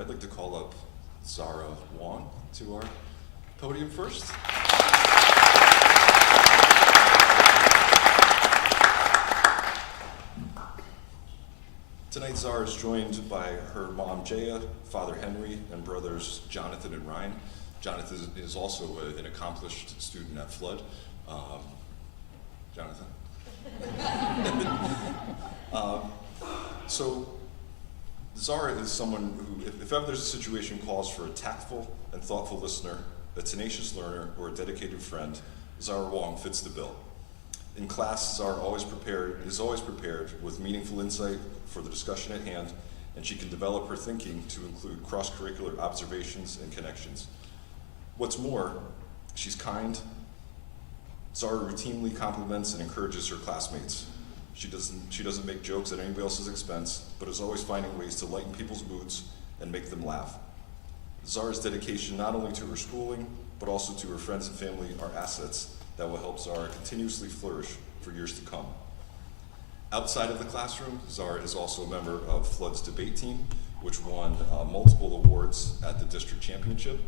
I'd like to call up Zara Wong to our podium first. Tonight, Zara is joined by her mom, Jaya, father, Henry, and brothers, Jonathan and Ryan. Jonathan is also an accomplished student at Flood. Jonathan? So, Zara is someone who, if ever there's a situation calls for a tactful and thoughtful listener, a tenacious learner, or a dedicated friend, Zara Wong fits the bill. In class, Zara is always prepared with meaningful insight for the discussion at hand, and she can develop her thinking to include cross-curricular observations and connections. What's more, she's kind. Zara routinely compliments and encourages her classmates. She doesn't make jokes at anybody else's expense, but is always finding ways to lighten people's moods and make them laugh. Zara's dedication not only to her schooling, but also to her friends and family are assets that will help Zara continuously flourish for years to come. Outside of the classroom, Zara is also a member of Flood's debate team, which won multiple awards at the district championship,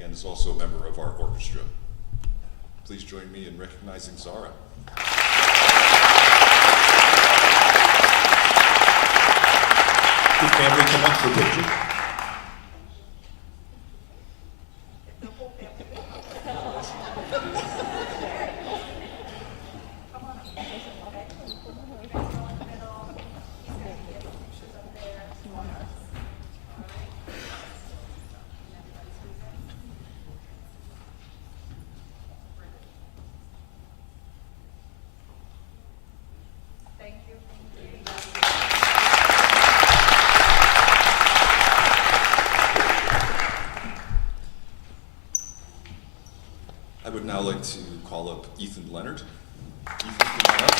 and is also a member of our orchestra. Please join me in recognizing Zara. Could family come up for a picture? I would now like to call up Ethan Leonard. Ethan, come on up.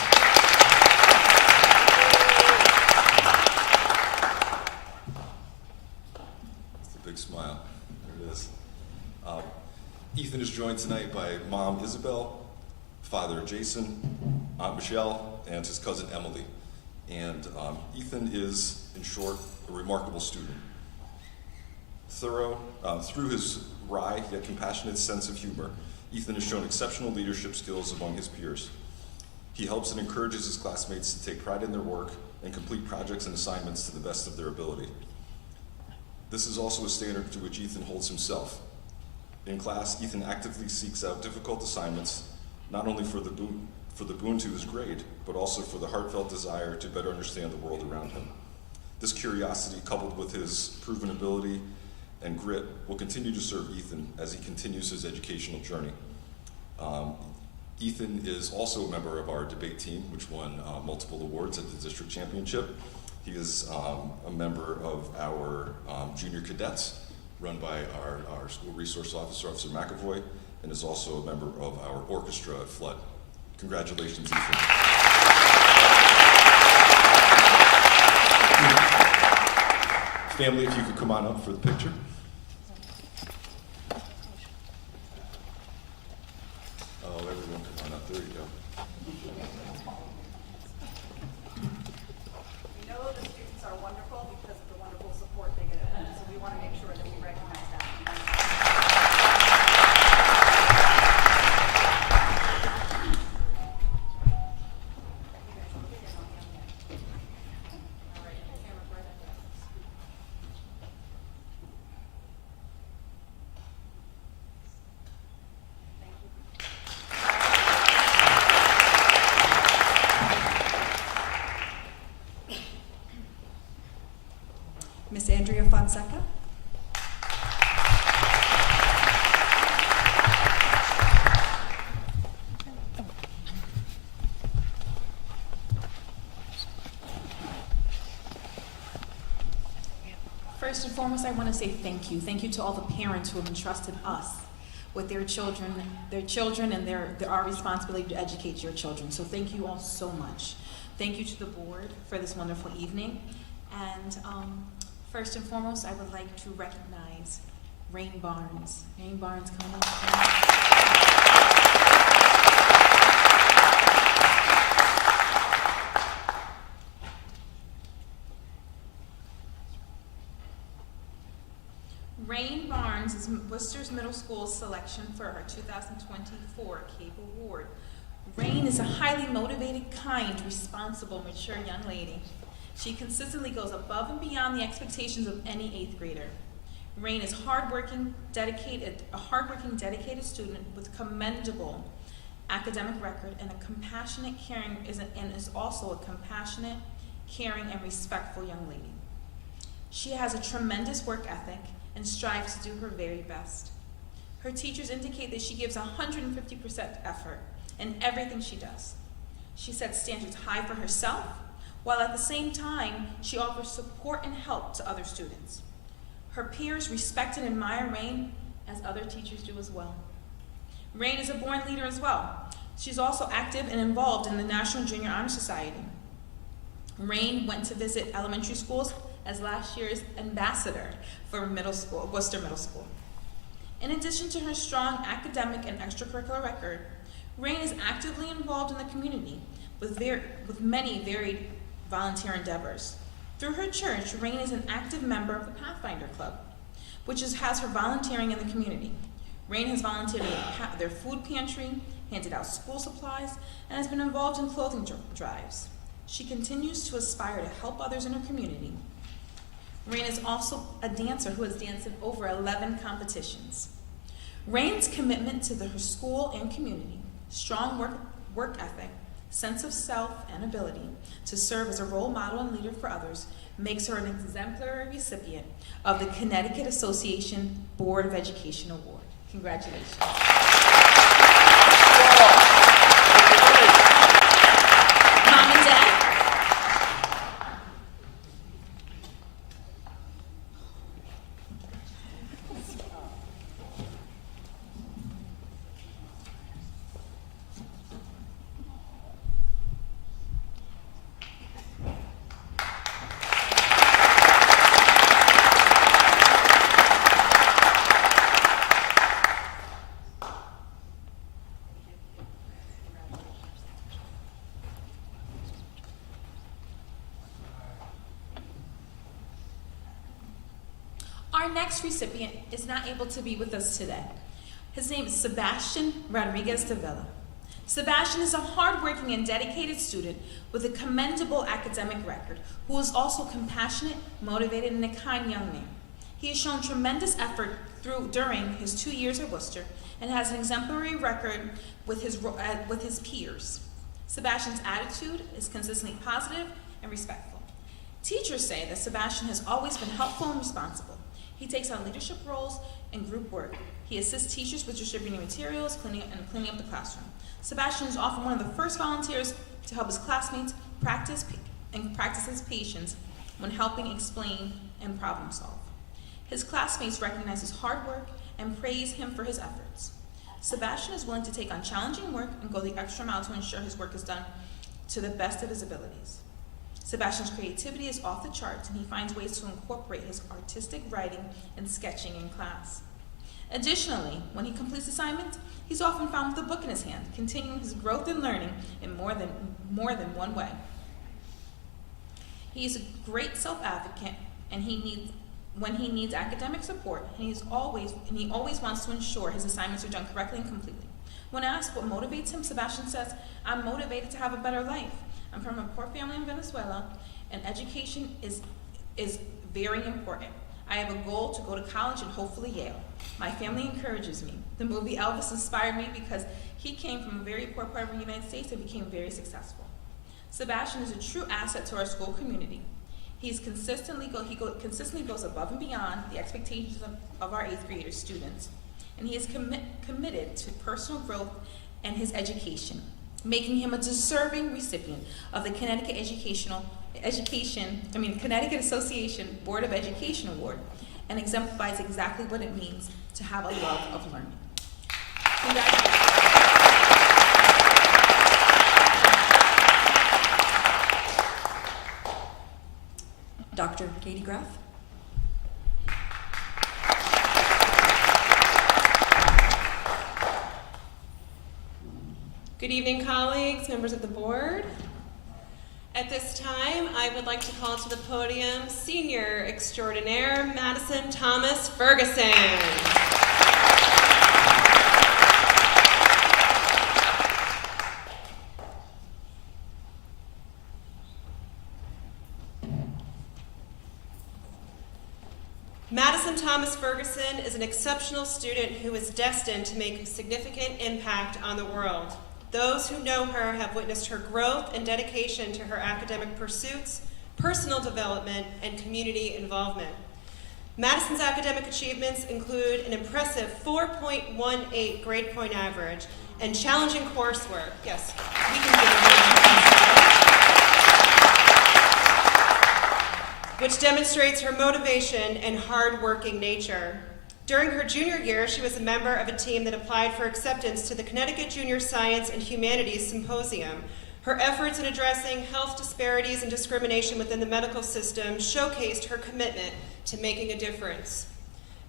That's a big smile. There it is. Ethan is joined tonight by Mom Isabel, Father Jason, Aunt Michelle, and his cousin Emily. And Ethan is, in short, a remarkable student. Through his wry yet compassionate sense of humor, Ethan has shown exceptional leadership skills among his peers. He helps and encourages his classmates to take pride in their work and complete projects and assignments to the best of their ability. This is also a standard to which Ethan holds himself. In class, Ethan actively seeks out difficult assignments, not only for the boon to his grade, but also for the heartfelt desire to better understand the world around him. This curiosity, coupled with his proven ability and grit, will continue to serve Ethan as he continues his educational journey. Ethan is also a member of our debate team, which won multiple awards at the district championship. He is a member of our junior cadets, run by our school resource officer, Officer McAvoy, and is also a member of our orchestra at Flood. Congratulations, Ethan. Family, if you could come on up for the picture. Oh, everyone come on up. There you go. We know the students are wonderful because of the wonderful support they get at home, so we want to make sure that we recognize that. All right, camera right at that. Thank you. Miss Andrea Fonseca. First and foremost, I want to say thank you. Thank you to all the parents who have entrusted us with their children and our responsibility to educate your children. So thank you all so much. Thank you to the board for this wonderful evening. And first and foremost, I would like to recognize Rain Barnes. Rain Barnes, come on up. Rain Barnes is Worcester's Middle School's selection for her 2024 CAPE Award. Rain is a highly motivated, kind, responsible, mature young lady. She consistently goes above and beyond the expectations of any 8th grader. Rain is a hardworking, dedicated student with commendable academic record and is also a compassionate, caring, and respectful young lady. She has a tremendous work ethic and strives to do her very best. Her teachers indicate that she gives 150% effort in everything she does. She sets standards high for herself, while at the same time, she offers support and help to other students. Her peers respect and admire Rain, as other teachers do as well. Rain is a born leader as well. She's also active and involved in the National Junior Honor Society. Rain went to visit elementary schools as last year's ambassador for Worcester Middle School. In addition to her strong academic and extracurricular record, Rain is actively involved in the community with many varied volunteer endeavors. Through her church, Rain is an active member of the Pathfinder Club, which has her volunteering in the community. Rain has volunteered in their food pantry, handed out school supplies, and has been involved in clothing drives. She continues to aspire to help others in her community. Rain is also a dancer who has danced in over 11 competitions. Rain's commitment to her school and community, strong work ethic, sense of self, and ability to serve as a role model and leader for others makes her an exemplary recipient of the Connecticut Association Board of Education Award. Congratulations. Mom and Dad? Our next recipient is not able to be with us today. His name is Sebastian Rodriguez de Villa. Sebastian is a hardworking and dedicated student with a commendable academic record who is also compassionate, motivated, and a kind young man. He has shown tremendous effort during his 2 years at Worcester and has an exemplary record with his peers. Sebastian's attitude is consistently positive and respectful. Teachers say that Sebastian has always been helpful and responsible. He takes on leadership roles and group work. He assists teachers with distributing materials cleaning up the classroom. Sebastian is often one of the first volunteers to help his classmates practice his patience when helping explain and problem solve. His classmates recognize his hard work and praise him for his efforts. Sebastian is willing to take on challenging work and go the extra mile to ensure his work is done to the best of his abilities. Sebastian's creativity is off the charts, and he finds ways to incorporate his artistic writing and sketching in class. Additionally, when he completes assignments, he's often found with a book in his hand, continuing his growth and learning in more than one way. He is a great self-advocate, and when he needs academic support, he always wants to ensure his assignments are done correctly and completely. When asked what motivates him, Sebastian says, "I'm motivated to have a better life. I'm from a poor family in Venezuela, and education is very important. I have a goal to go to college and hopefully Yale. My family encourages me. The movie Elvis inspired me because he came from a very poor part of the United States and became very successful." Sebastian is a true asset to our school community. He consistently goes above and beyond the expectations of our 8th graders students, and he is committed to personal growth and his education, making him a deserving recipient of the Connecticut Connecticut Association Board of Education Award, and exemplifies exactly what it means to have a love of learning. Congratulations. Dr. Katie Graff. Good evening, colleagues, members of the board. At this time, I would like to call to the podium Senior Extraordinaire Madison Thomas Ferguson. Madison Thomas Ferguson is an exceptional student who is destined to make a significant impact on the world. Those who know her have witnessed her growth and dedication to her academic pursuits, personal development, and community involvement. Madison's academic achievements include an impressive 4.18 grade point average and challenging coursework. Yes, we can give her a which demonstrates her motivation and hard-working nature. During her junior year, she was a member of a team that applied for acceptance to the Connecticut Junior Science and Humanities Symposium. Her efforts in addressing health disparities and discrimination within the medical system showcased her commitment to making a difference.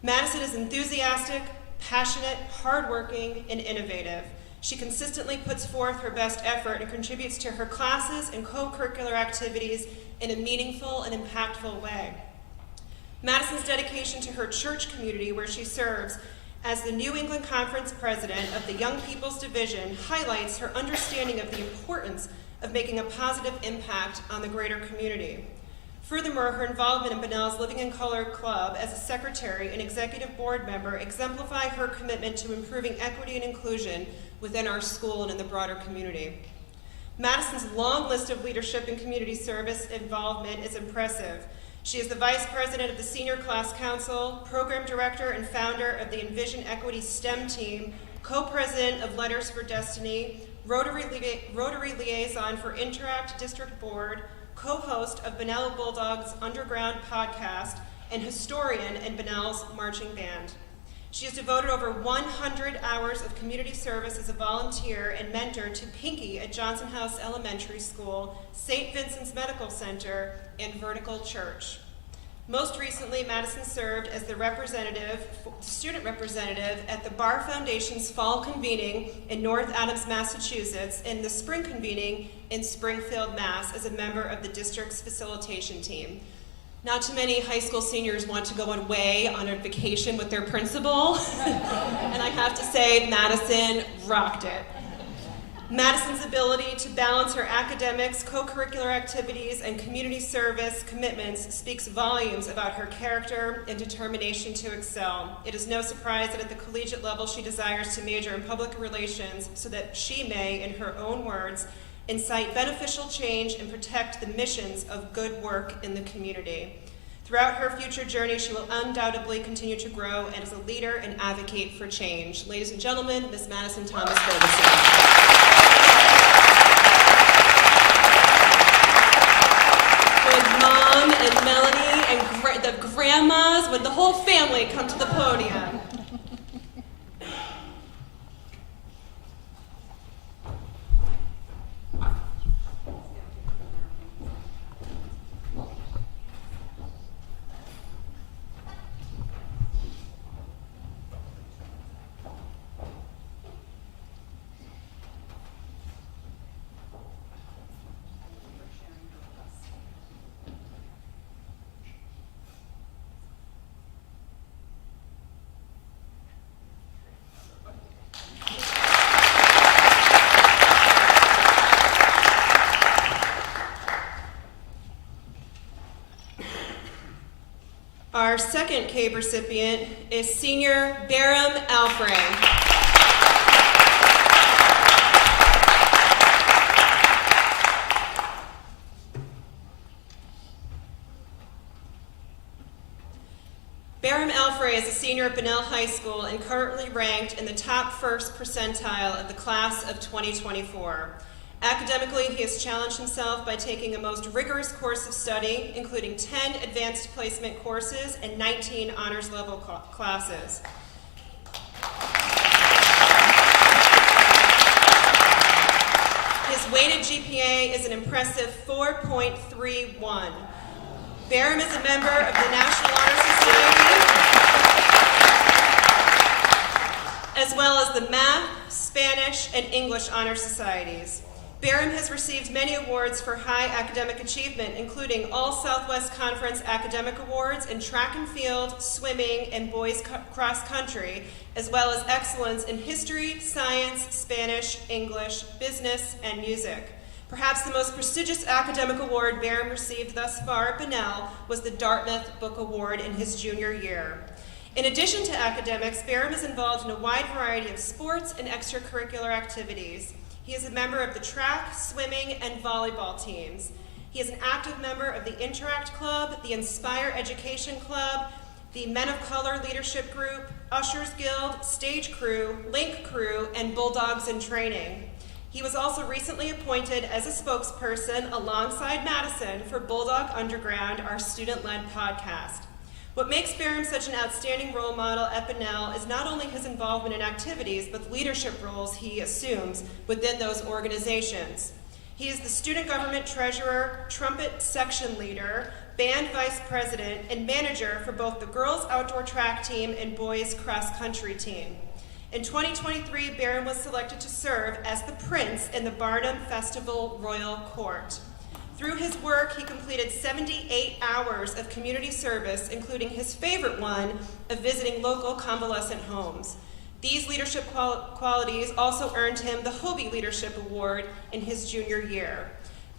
Madison is enthusiastic, passionate, hardworking, and innovative. She consistently puts forth her best effort and contributes to her classes and co-curricular activities in a meaningful and impactful way. Madison's dedication to her church community, where she serves as the New England Conference president of the Young People's Division, highlights her understanding of the importance of making a positive impact on the greater community. Furthermore, her involvement in Bunnell's Living in Color Club as a secretary and executive board member exemplify her commitment to improving equity and inclusion within our school and in the broader community. Madison's long list of leadership and community service involvement is impressive. She is the Vice President of the Senior Class Council, Program Director and founder of the Envision Equity STEM team, Co-President of Letters for Destiny, Rotary Liaison for Interact District Board, co-host of Bunnell Bulldogs Underground podcast, and historian in Bunnell's marching band. She has devoted over 100 hours of community service as a volunteer and mentor to Pinky at Johnson House Elementary School, St. Vincent's Medical Center, and Vertical Church. Most recently, Madison served as the student representative at the Bar Foundation's fall convening in North Adams, Massachusetts, and the spring convening in Springfield, Mass, as a member of the district's facilitation team. Not too many high school seniors want to go away on a vacation with their principal, and I have to say, Madison rocked it. Madison's ability to balance her academics, co-curricular activities, and community service commitments speaks volumes about her character and determination to excel. It is no surprise that at the collegiate level she desires to major in public relations so that she may, in her own words, incite beneficial change and protect the missions of good work in the community. Throughout her future journey, she will undoubtedly continue to grow and as a leader and advocate for change. Ladies and gentlemen, Ms. Madison Thomas Ferguson. With Mom and Melanie and the grandmas, with the whole family come to the podium. Our second CABE recipient is Senior Baram Alfray. Baram Alfray is a senior at Bunnell High School and currently ranked in the top first percentile of the class of 2024. Academically, he has challenged himself by taking a most rigorous course of study, including 10 advanced placement courses and 19 honors level classes. His weighted GPA is an impressive 4.31. Baram is a member of the National Honor Society, as well as the Math, Spanish, and English Honor Societies. Barham has received many awards for high academic achievement, including All Southwest Conference Academic Awards in track and field, swimming, and boys cross country, as well as excellence in history, science, Spanish, English, business, and music. Perhaps the most prestigious academic award Barham received thus far at Bunnell was the Dartmouth Book Award in his junior year. In addition to academics, Barham is involved in a wide variety of sports and extracurricular activities. He is a member of the track, swimming, and volleyball teams. He is an active member of the Interact Club, the Inspire Education Club, the Men of Color Leadership Group, Ushers Guild, Stage Crew, Link Crew, and Bulldogs in Training. He was also recently appointed as a spokesperson alongside Madison for Bulldog Underground, our student-led podcast. What makes Barham such an outstanding role model at Bunnell is not only his involvement in activities, but the leadership roles he assumes within those organizations. He is the student government treasurer, trumpet section leader, band vice president, and manager for both the girls outdoor track team and boys cross country team. In 2023, Barham was selected to serve as the Prince in the Barnum Festival Royal Court. Through his work, he completed 78 hours of community service, including his favorite one of visiting local convalescent homes. These leadership qualities also earned him the Hobie Leadership Award in his junior year.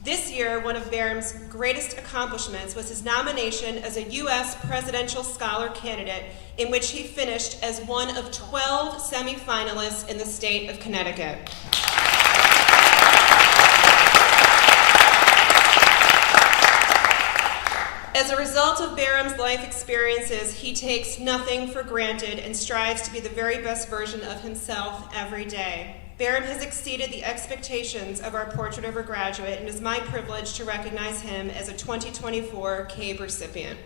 This year, one of Barham's greatest accomplishments was his nomination as a U.S. Presidential Scholar candidate, in which he finished as one of 12 semifinalists in the state of Connecticut. As a result of Barham's life experiences, he takes nothing for granted and strives to be the very best version of himself every day. Barham has exceeded the expectations of our Portrait of a Graduate, and it is my privilege to recognize him as a 2024 CABE recipient.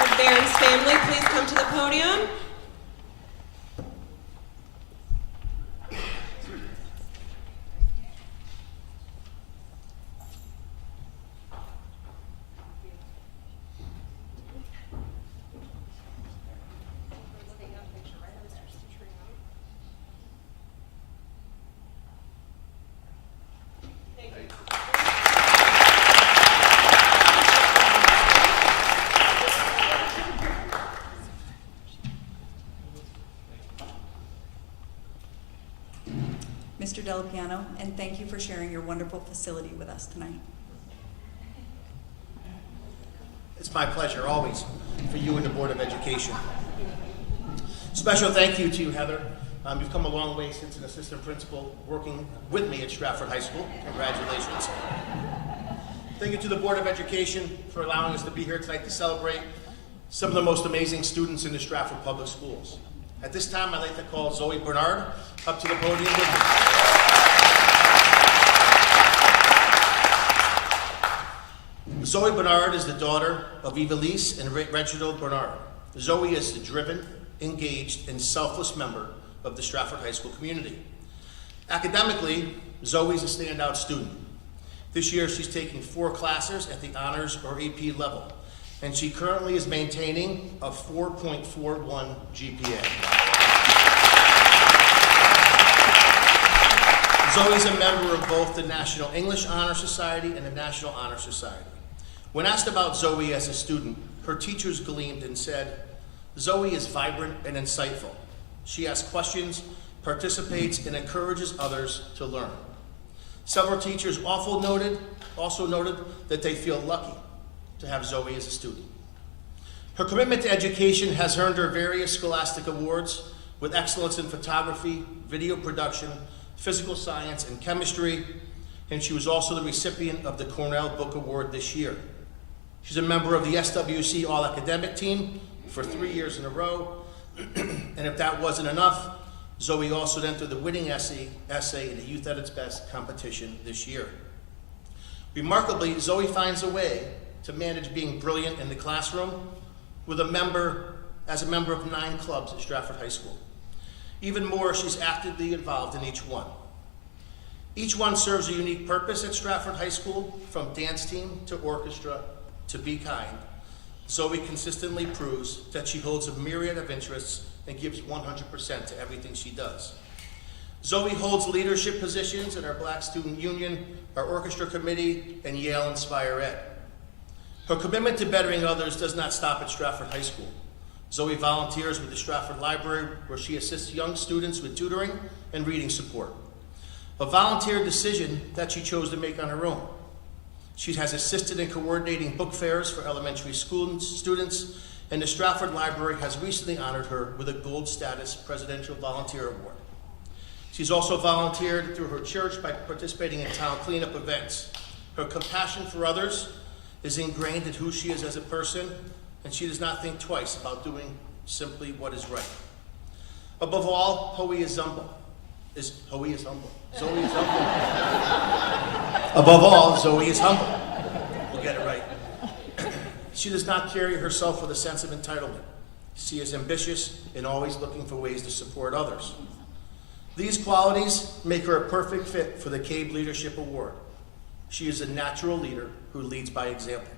Would Barham's family please come to the podium? Mr. Delapiano, and thank you for sharing your wonderful facility with us tonight. It's my pleasure, always, for you and the Board of Education. Special thank you to you, Heather. You've come a long way since an assistant principal working with me at Stratford High School. Congratulations. Thank you to the Board of Education for allowing us to be here tonight to celebrate some of the most amazing students in the Stratford Public Schools. At this time, I'd like to call Zoe Bernard up to the podium with me. Zoe Bernard is the daughter of Evelise and Reginald Bernard. Zoe is a driven, engaged, and selfless member of the Stratford High School community. Academically, Zoe is a standout student. This year, she's taking 4 classes at the honors or AP level, and she currently is maintaining a 4.41 GPA. Zoe's a member of both the National English Honor Society and the National Honor Society. When asked about Zoe as a student, her teachers gleamed and said, "Zoe is vibrant and insightful. She asks questions, participates, and encourages others to learn." Several teachers also noted that they feel lucky to have Zoe as a student. Her commitment to education has earned her various scholastic awards with excellence in photography, video production, physical science, and chemistry, and she was also the recipient of the Cornell Book Award this year. She's a member of the SWC All-Academic Team for 3 years in a row, and if that wasn't enough, Zoe also entered the winning essay in the Youth at Its Best competition this year. Remarkably, Zoe finds a way to manage being brilliant in the classroom as a member of 9 clubs at Stratford High School. Even more, she's actively involved in each one. Each one serves a unique purpose at Stratford High School, from dance team to orchestra to Be Kind. Zoe consistently proves that she holds a myriad of interests and gives 100% to everything she does. Zoe holds leadership positions in our Black Student Union, our Orchestra Committee, and Yale Inspire Ed. Her commitment to bettering others does not stop at Stratford High School. Zoe volunteers with the Stratford Library, where she assists young students with tutoring and reading support. A volunteer decision that she chose to make on her own. She has assisted in coordinating book fairs for elementary school students, and the Stratford Library has recently honored her with a Gold Status Presidential Volunteer Award. She's also volunteered through her church by participating in town cleanup events. Her compassion for others is ingrained in who she is as a person, and she does not think twice about doing simply what is right. Above all, Zoe is humble. Zoe is humble. Above all, Zoe is humble. We'll get it right. She does not carry herself with a sense of entitlement. She is ambitious and always looking for ways to support others. These qualities make her a perfect fit for the CABE Leadership Award. She is a natural leader who leads by example.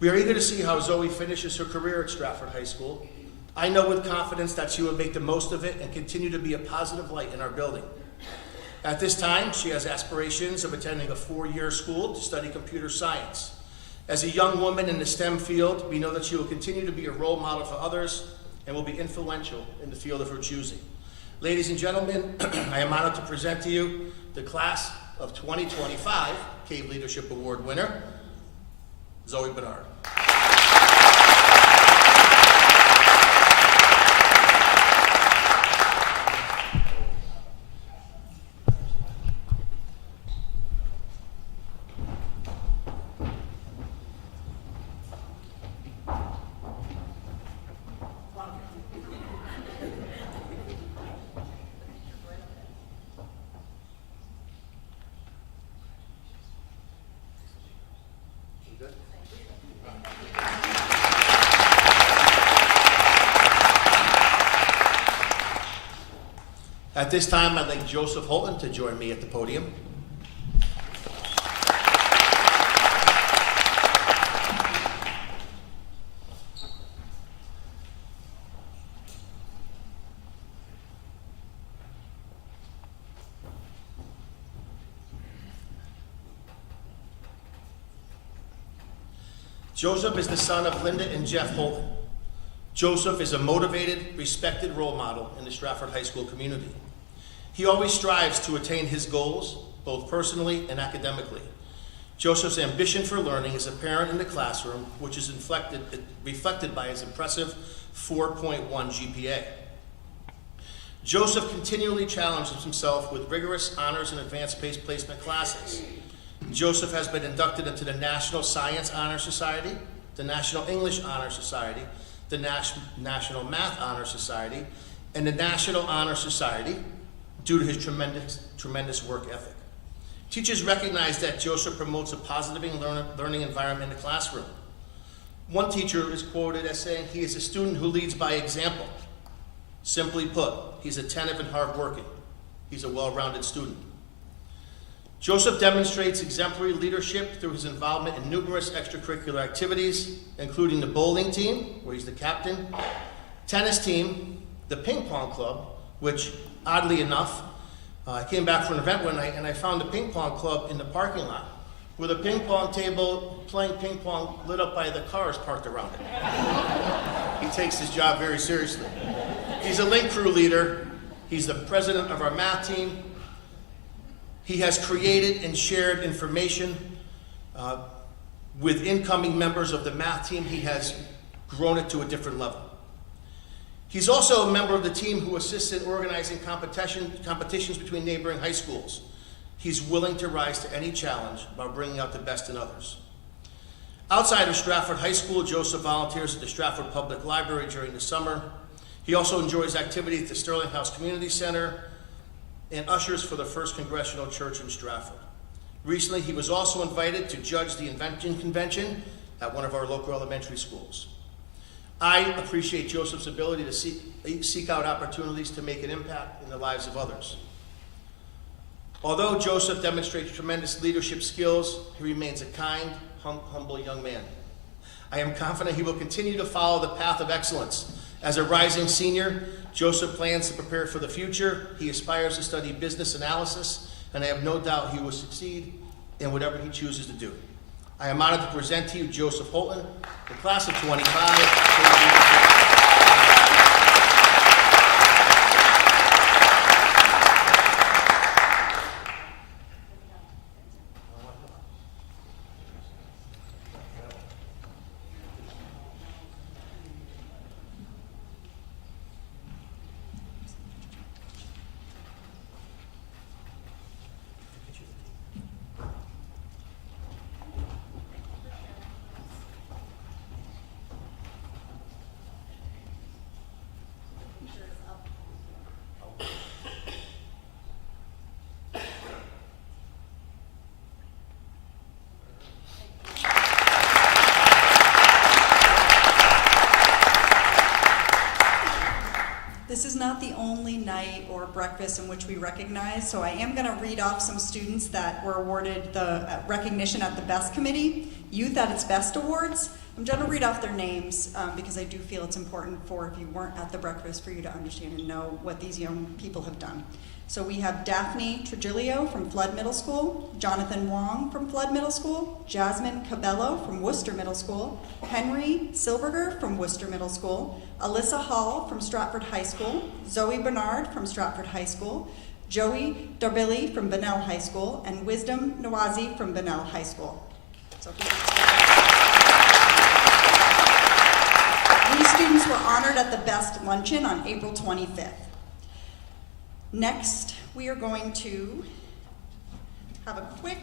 We are eager to see how Zoe finishes her career at Stratford High School. I know with confidence that she will make the most of it and continue to be a positive light in our building. At this time, she has aspirations of attending a 4-year school to study computer science. As a young woman in the STEM field, we know that she will continue to be a role model for others and will be influential in the field of her choosing. Ladies and gentlemen, I am honored to present to you the class of 2025 CABE Leadership Award winner, Zoe Bernard. At this time, I'd like Joseph Holton to join me at the podium. Joseph is the son of Linda and Jeff Holton. Joseph is a motivated, respected role model in the Stratford High School community. He always strives to attain his goals, both personally and academically. Joseph's ambition for learning is apparent in the classroom, which is reflected by his impressive 4.1 GPA. Joseph continually challenges himself with rigorous honors and advanced placement classes. Joseph has been inducted into the National Science Honor Society, the National English Honor Society, the National Math Honor Society, and the National Honor Society due to his tremendous work ethic. Teachers recognize that Joseph promotes a positive learning environment in the classroom. One teacher is quoted as saying, "He is a student who leads by example." Simply put, he's attentive and hardworking. He's a well-rounded student. Joseph demonstrates exemplary leadership through his involvement in numerous extracurricular activities, including the bowling team, where he's the captain, tennis team, the ping pong club, which, oddly enough, I came back from an event one night and I found the ping pong club in the parking lot with a ping pong table playing ping pong lit up by the cars parked around it. He takes his job very seriously. He's a link crew leader. He's the president of our math team. He has created and shared information with incoming members of the math team. He has grown it to a different level. He's also a member of the team who assists in organizing competitions between neighboring high schools. He's willing to rise to any challenge while bringing out the best in others. Outside of Stratford High School, Joseph volunteers at the Stratford Public Library during the summer. He also enjoys activity at the Sterling House Community Center and ushers for the First Congressional Church in Stratford. Recently, he was also invited to judge the Invention Convention at one of our local elementary schools. I appreciate Joseph's ability to seek out opportunities to make an impact in the lives of others. Although Joseph demonstrates tremendous leadership skills, he remains a kind, humble young man. I am confident he will continue to follow the path of excellence As a rising senior, Joseph plans to prepare for the future. He aspires to study business analysis, and I have no doubt he will succeed in whatever he chooses to do. I am honored to present to you Joseph Holton, the class of 25. This is not the only night or breakfast in which we recognize, so I am going to read off some students that were awarded the recognition at the BEST Committee, Youth at its Best Awards. I'm going to read off their names because I do feel it's important for, if you weren't at the breakfast, for you to understand and know what these young people have done. So we have Daphne Trujillo from Flood Middle School, Jonathan Wong from Flood Middle School, Jasmine Cabello from Worcester Middle School, Henry Silberger from Worcester Middle School, Alyssa Hall from Stratford High School, Zoe Bernard from Stratford High School, Joey Darbili from Bunnell High School, and Wisdom Nawazi from Bunnell High School. So these students were honored at the BEST Luncheon on April 25th. Next, we are going to have a quick,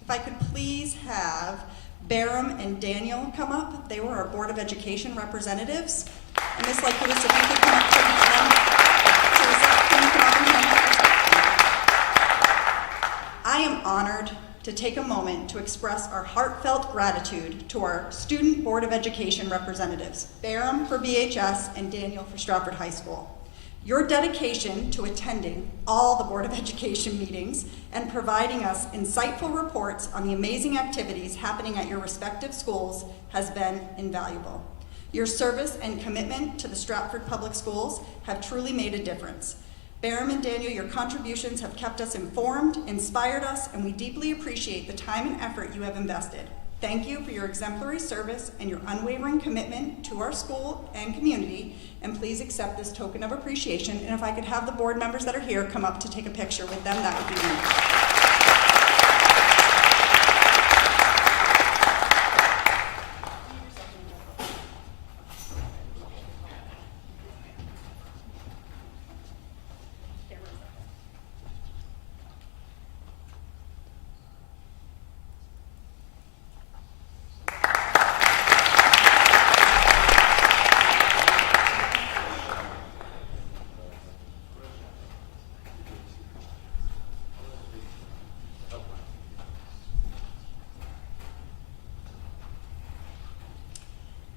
if I could please have Baram and Daniel come up. They were our Board of Education representatives. And Ms. Lykutis, if you could come up to them. Teresa, can you come up and hand? I am honored to take a moment to express our heartfelt gratitude to our Student Board of Education representatives, Baram for BHS and Daniel for Stratford High School. Your dedication to attending all the Board of Education meetings and providing us insightful reports on the amazing activities happening at your respective schools has been invaluable. Your service and commitment to the Stratford Public Schools have truly made a difference. Baram and Daniel, your contributions have kept us informed, inspired us, and we deeply appreciate the time and effort you have invested. Thank you for your exemplary service and your unwavering commitment to our school and community, and please accept this token of appreciation. And if I could have the board members that are here come up to take a picture with them, that would be wonderful.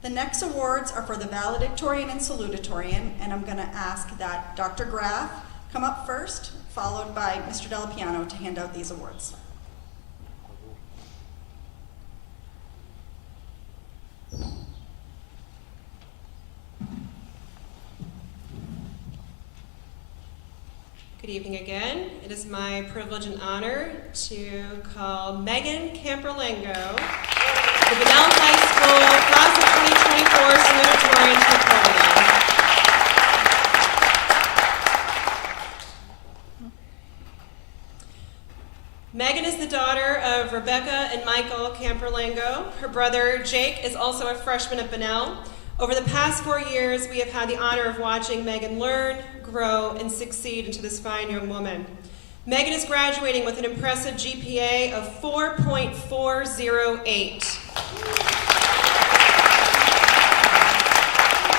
The next awards are for the valedictorian and salutatorian, and I'm going to ask that Dr. Graff come up first, followed by Mr. Delapiano to hand out these awards. Good evening again. It is my privilege and honor to call Megan Camperlengo, the Bunnell High School Class of 2024 salutatorian to the podium. Megan is the daughter of Rebecca and Michael Camperlengo. Her brother Jake is also a freshman at Bunnell. Over the past 4 years, we have had the honor of watching Megan learn, grow, and succeed into this fine young woman. Megan is graduating with an impressive GPA of 4.408.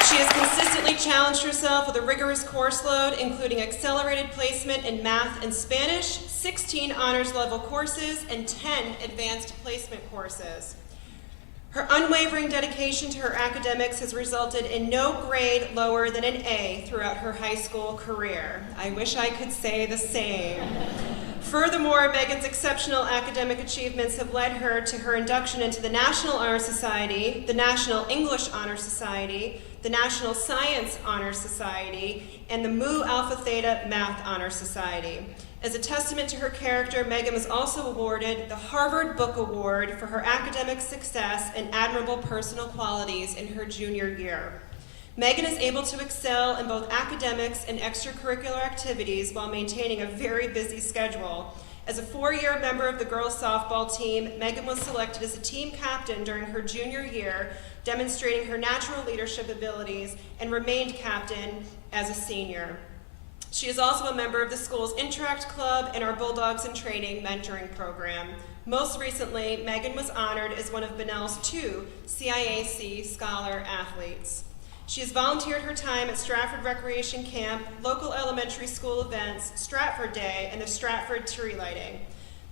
She has consistently challenged herself with a rigorous course load, including accelerated placement in math and Spanish, 16 honors level courses, and 10 advanced placement courses. Her unwavering dedication to her academics has resulted in no grade lower than an A throughout her high school career. I wish I could say the same. Furthermore, Megan's exceptional academic achievements have led her to her induction into the National Honor Society, the National English Honor Society, the National Science Honor Society, and the Mu Alpha Theta Math Honor Society. As a testament to her character, Megan was also awarded the Harvard Book Award for her academic success and admirable personal qualities in her junior year. Megan is able to excel in both academics and extracurricular activities while maintaining a very busy schedule. As a 4-year member of the girls softball team, Megan was selected as a team captain during her junior year, demonstrating her natural leadership abilities, and remained captain as a senior. She is also a member of the school's Interact Club and our Bulldogs in Training mentoring program. Most recently, Megan was honored as one of Bunnell's 2 CIAC Scholar Athletes. She has volunteered her time at Stratford Recreation Camp, local elementary school events, Stratford Day, and the Stratford Tree Lighting.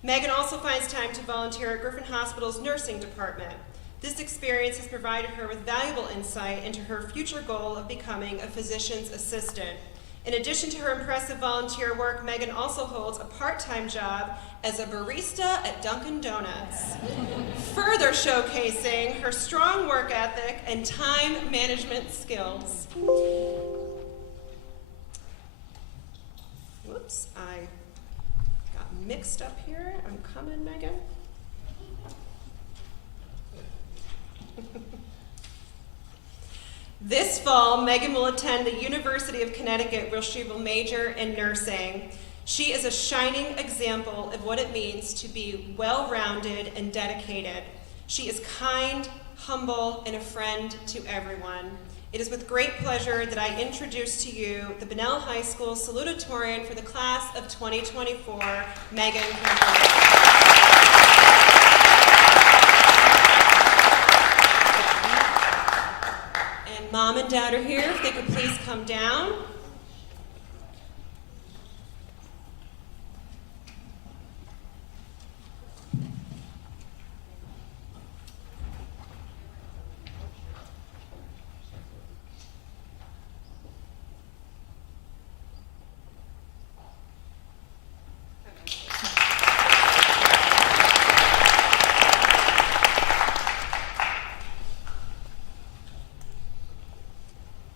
Megan also finds time to volunteer at Griffin Hospital's nursing department. This experience has provided her with valuable insight into her future goal of becoming a physician's assistant. In addition to her impressive volunteer work, Megan also holds a part-time job as a barista at Dunkin' Donuts, further showcasing her strong work ethic and time management skills. Whoops, I got mixed up here. I'm coming, Megan. This fall, Megan will attend the University of Connecticut, where she will major in nursing. She is a shining example of what it means to be well-rounded and dedicated. She is kind, humble, and a friend to everyone. It is with great pleasure that I introduce to you the Bunnell High School salutatorian for the class of 2024, Megan Kemper. Mom and Dad are here. If they could please come down.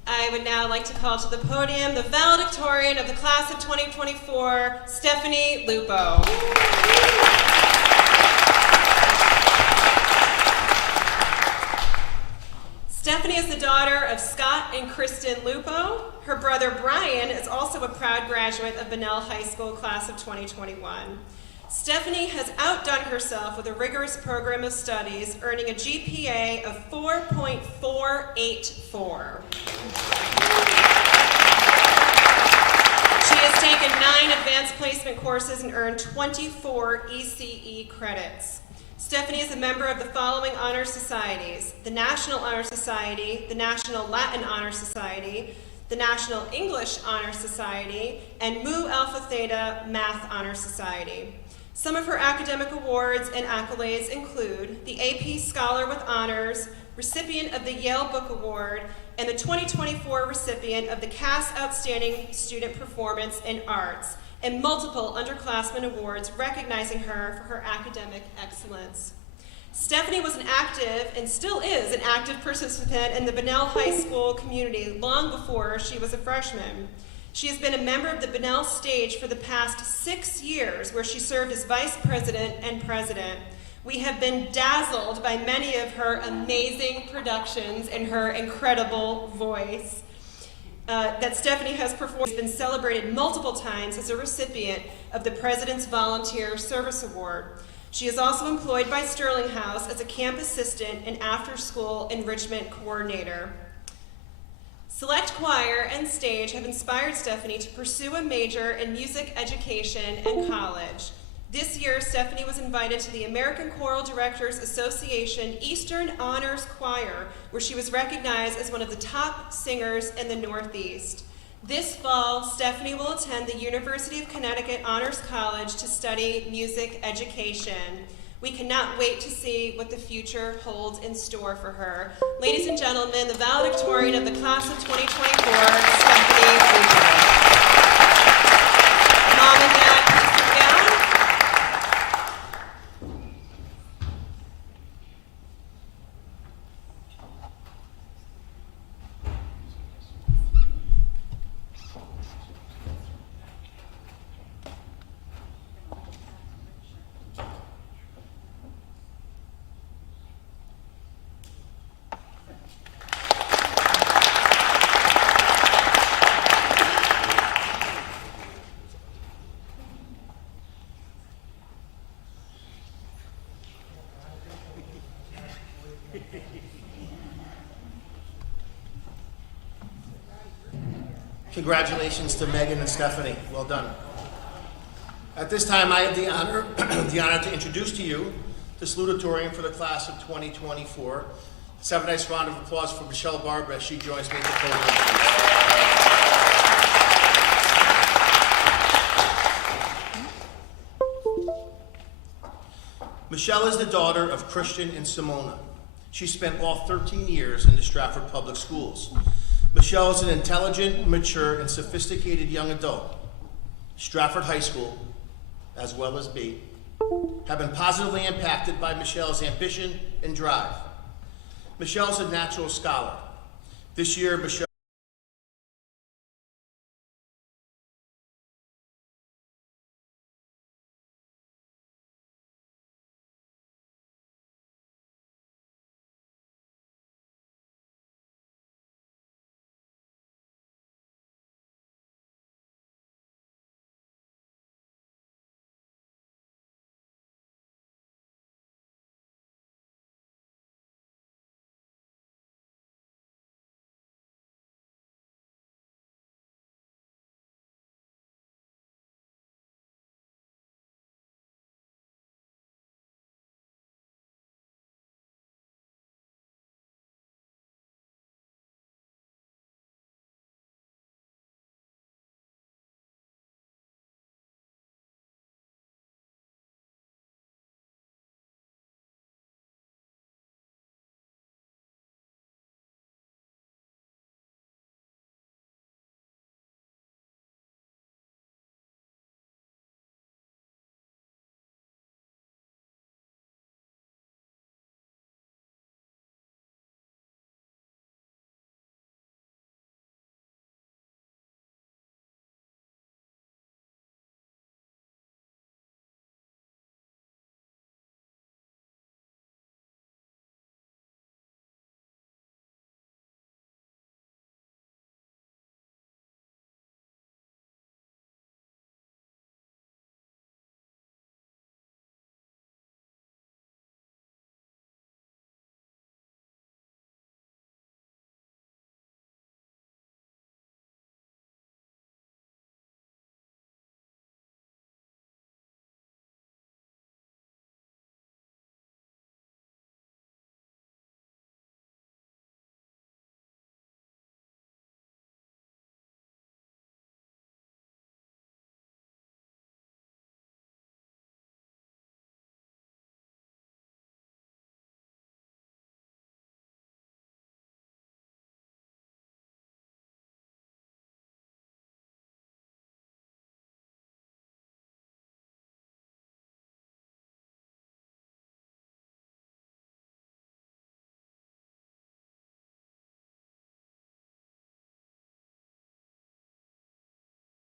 I would now like to call to the podium the valedictorian of the class of 2024, Stephanie Lupo. Stephanie is the daughter of Scott and Kristen Lupo. Her brother Brian is also a proud graduate of Bunnell High School class of 2021. Stephanie has outdone herself with a rigorous program of studies, earning a GPA of 4.484. She has taken 9 advanced placement courses and earned 24 ECE credits. Stephanie is a member of the following honor societies: the National Honor Society, the National Latin Honor Society, the National English Honor Society, and Mu Alpha Theta Math Honor Society. Some of her academic awards and accolades include the AP Scholar with Honors, recipient of the Yale Book Award, and the 2024 recipient of the Cass Outstanding Student Performance in Arts, and multiple underclassmen awards recognizing her for her academic excellence. Stephanie was an active, and still is an active participant in the Bunnell High School community long before she was a freshman. She has been a member of the Bunnell stage for the past 6 years, where she served as vice president and president. We have been dazzled by many of her amazing productions and her incredible voice that Stephanie has performed. She's been celebrated multiple times as a recipient of the President's Volunteer Service Award. She is also employed by Sterling House as a camp assistant and after-school enrichment coordinator. Select choir and stage have inspired Stephanie to pursue a major in music education and college. This year, Stephanie was invited to the American Choral Directors Association Eastern Honors Choir, where she was recognized as one of the top singers in the Northeast. This fall, Stephanie will attend the University of Connecticut Honors College to study music education. We cannot wait to see what the future holds in store for her. Ladies and gentlemen, the valedictorian of the class of 2024, Stephanie Lupo. Mom and Dad, please come down. Congratulations to Megan and Stephanie. Well done. At this time, I have the honor, to introduce to you the salutatorian for the class of 2024. Let's have a nice round of applause for Michelle Barber as she joins me at the podium. Michelle is the daughter of Christian and Simona. She spent all 13 years in the Stratford Public Schools. Michelle is an intelligent, mature, and sophisticated young adult. Stratford High School, as well as B, have been positively impacted by Michelle's ambition and drive. Michelle is a natural scholar. This year, Michelle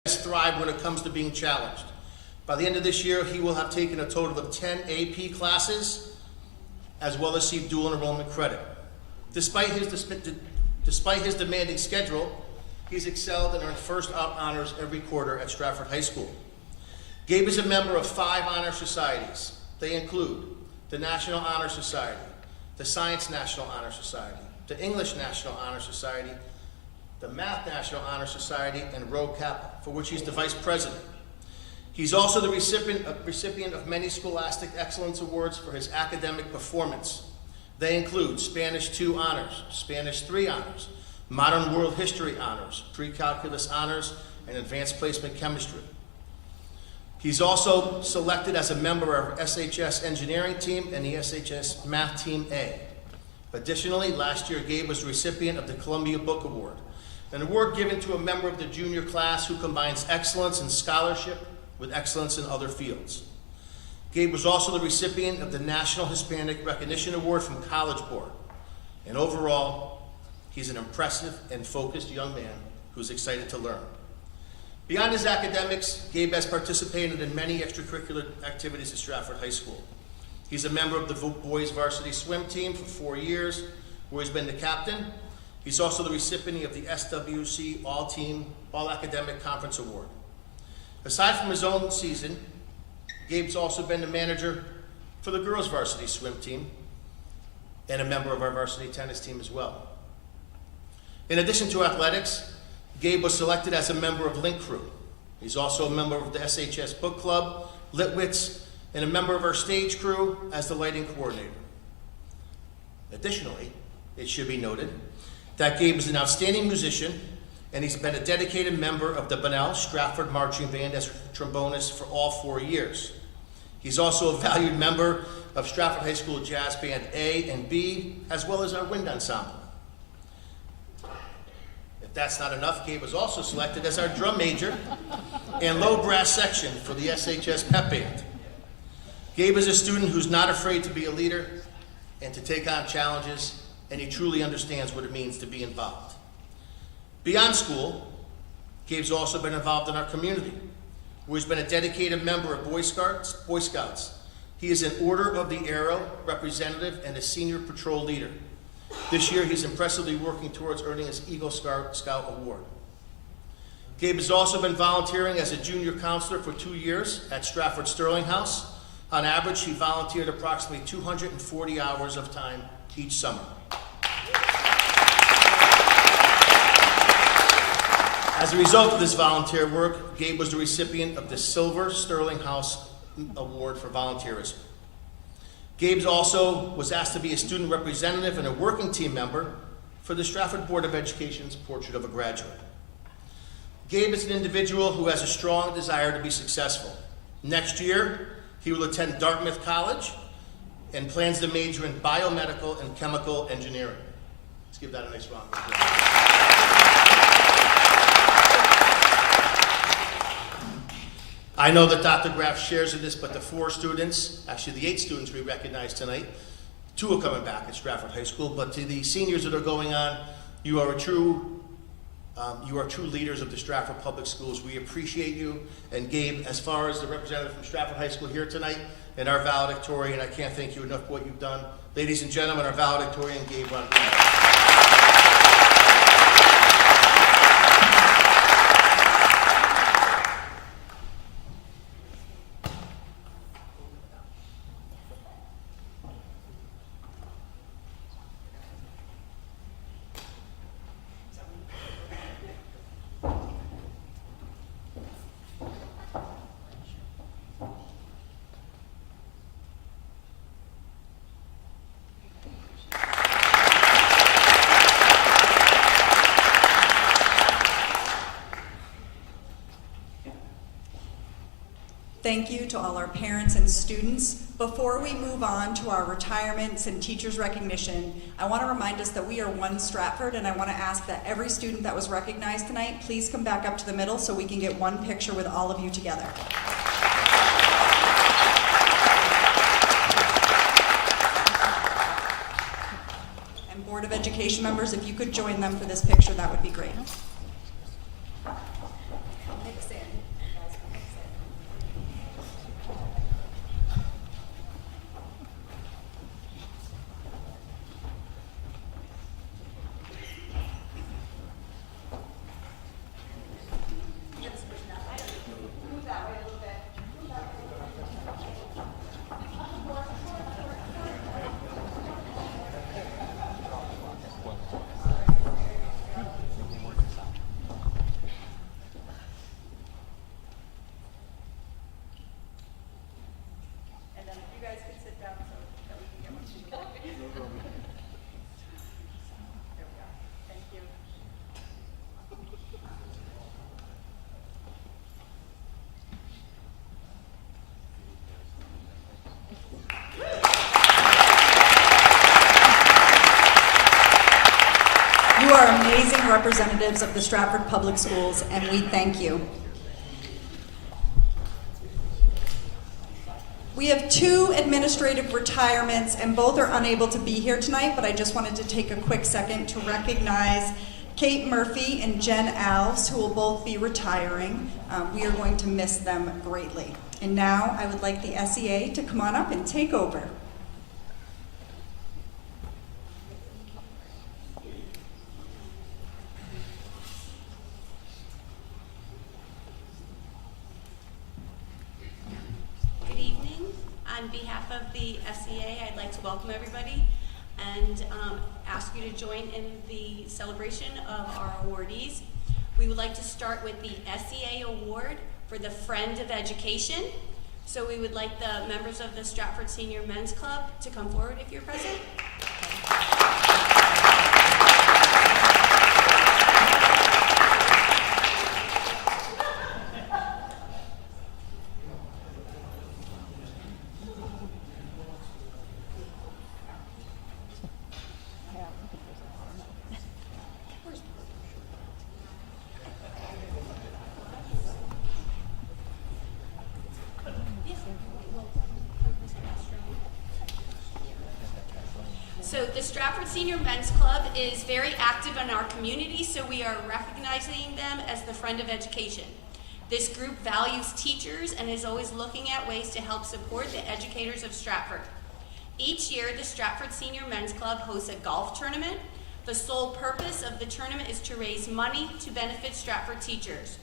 thrive when it comes to being challenged. By the end of this year, he will have taken a total of 10 AP classes, as well as received dual enrollment credit. Despite his demanding schedule, he's excelled and earned first out honors every quarter at Stratford High School. Gabe is a member of 5 honor societies. They include the National Honor Society, the Science National Honor Society, the English National Honor Society, the Math National Honor Society, and Rho Kappa, for which he's the vice president. He's also the recipient of many Scholastic Excellence Awards for his academic performance. They include Spanish 2 honors, Spanish 3 honors, Modern World History honors, Pre-Calculus honors, and Advanced Placement Chemistry. He's also selected as a member of our SHS Engineering Team and the SHS Math Team A. Additionally, last year, Gabe was the recipient of the Columbia Book Award, an award given to a member of the junior class who combines excellence in scholarship with excellence in other fields. Gabe was also the recipient of the National Hispanic Recognition Award from College Board. And overall, he's an impressive and focused young man who's excited to learn. Beyond his academics, Gabe has participated in many extracurricular activities at Stratford High School. He's a member of the boys varsity swim team for 4 years, where he's been the captain. He's also the recipient of the SWC All Academic Conference Award. Aside from his own season, Gabe's also been the manager for the girls varsity swim team and a member of our varsity tennis team as well. In addition to athletics, Gabe was selected as a member of Link Crew. He's also a member of the SHS Book Club, Litwitz, and a member of our stage crew as the lighting coordinator. Additionally, it should be noted that Gabe is an outstanding musician, and he's been a dedicated member of the Bunnell Stratford Marching Band as trombonist for all 4 years. He's also a valued member of Stratford High School Jazz Band A and B, as well as our wind ensemble. If that's not enough, Gabe was also selected as our drum major and low brass section for the SHS Pep Band. Gabe is a student who's not afraid to be a leader and to take on challenges, and he truly understands what it means to be involved. Beyond school, Gabe's also been involved in our community, where he's been a dedicated member of Boy Scouts. He is an Order of the Arrow representative and a senior patrol leader. This year, he's impressively working towards earning his Eagle Scout Award. Gabe has also been volunteering as a junior counselor for 2 years at Stratford Sterling House. On average, he volunteered approximately 240 hours of time each summer. As a result of this volunteer work, Gabe was the recipient of the Silver Sterling House Award for volunteerism. Gabe also was asked to be a student representative and a working team member for the Stratford Board of Education's Portrait of a Graduate. Gabe is an individual who has a strong desire to be successful. Next year, he will attend Dartmouth College and plans to major in biomedical and chemical engineering. Let's give that a nice round of applause. I know that Dr. Graff shares in this, but the 4 students, actually the 8 students we recognize tonight, 2 are coming back at Stratford High School, but to the seniors that are going on, you are true leaders of the Stratford Public Schools. We appreciate you. And Gabe, as far as the representative from Stratford High School here tonight, and our valedictorian, I can't thank you enough for what you've done. Ladies and gentlemen, our valedictorian, Gabe Rodriguez. Thank you to all our parents and students. Before we move on to our retirements and teachers recognition, I want to remind us that we are one Stratford, and I want to ask that every student that was recognized tonight, please come back up to the middle so we can get one picture with all of you together. And Board of Education members, if you could join them for this picture, that would be great. Mix in. And then if you guys could sit down so that we can get one together. There we go. Thank you. You are amazing representatives of the Stratford Public Schools, and we thank you. We have 2 administrative retirements, and both are unable to be here tonight, but I just wanted to take a quick second to recognize Kate Murphy and Jen Alves, who will both be retiring. We are going to miss them greatly. And now I would like the SEA to come on up and take over. Good evening. On behalf of the SEA, I'd like to welcome everybody and ask you to join in the celebration of our awardees. We would like to start with the SEA Award for the Friend of Education. So we would like the members of the Stratford Senior Men's Club to come forward if you're present. So the Stratford Senior Men's Club is very active in our community, so we are recognizing them as the Friend of Education. This group values teachers and is always looking at ways to help support the educators of Stratford. Each year, the Stratford Senior Men's Club hosts a golf tournament. The sole purpose of the tournament is to raise money to benefit Stratford teachers.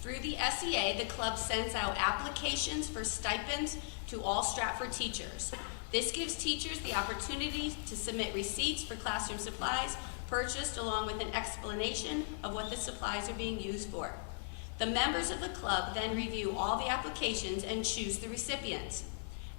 Through the SEA, the club sends out applications for stipends to all Stratford teachers. This gives teachers the opportunity to submit receipts for classroom supplies purchased along with an explanation of what the supplies are being used for. The members of the club then review all the applications and choose the recipients.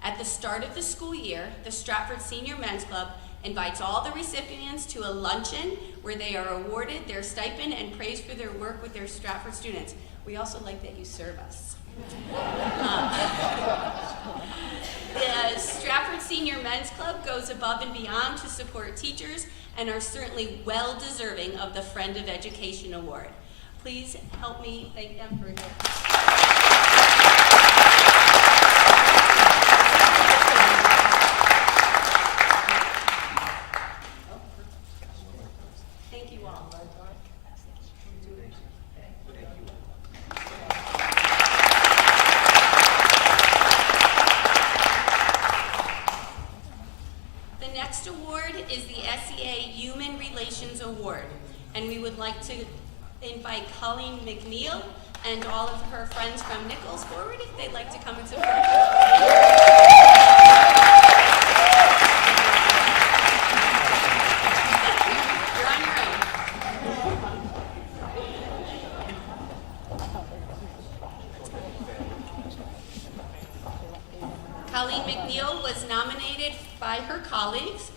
At the start of the school year, the Stratford Senior Men's Club invites all the recipients to a luncheon where they are awarded their stipend and praised for their work with their Stratford students. We also like that you serve us. The Stratford Senior Men's Club goes above and beyond to support teachers and are certainly well deserving of the Friend of Education Award. Please help me thank them for their Thank you all. The next award is the SEA Human Relations Award, and we would like to invite Colleen McNeil and all of her friends from Nichols forward if they'd like to come and support her. You're on your own. Colleen McNeil was nominated by her colleagues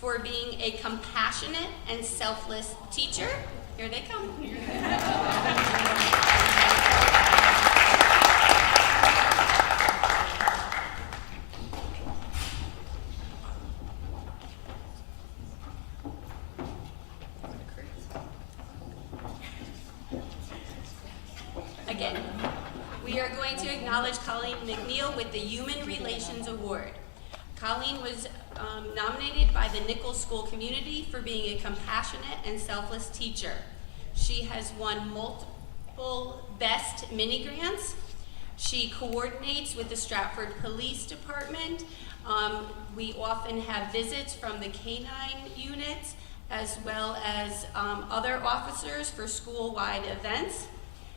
for being a compassionate and selfless teacher. Here they come. Again, we are going to acknowledge Colleen McNeil with the Human Relations Award. Colleen was nominated by the Nichols School community for being a compassionate and selfless teacher. She has won multiple Best Mini Grants. She coordinates with the Stratford Police Department. We often have visits from the K-9 units as well as other officers for school-wide events.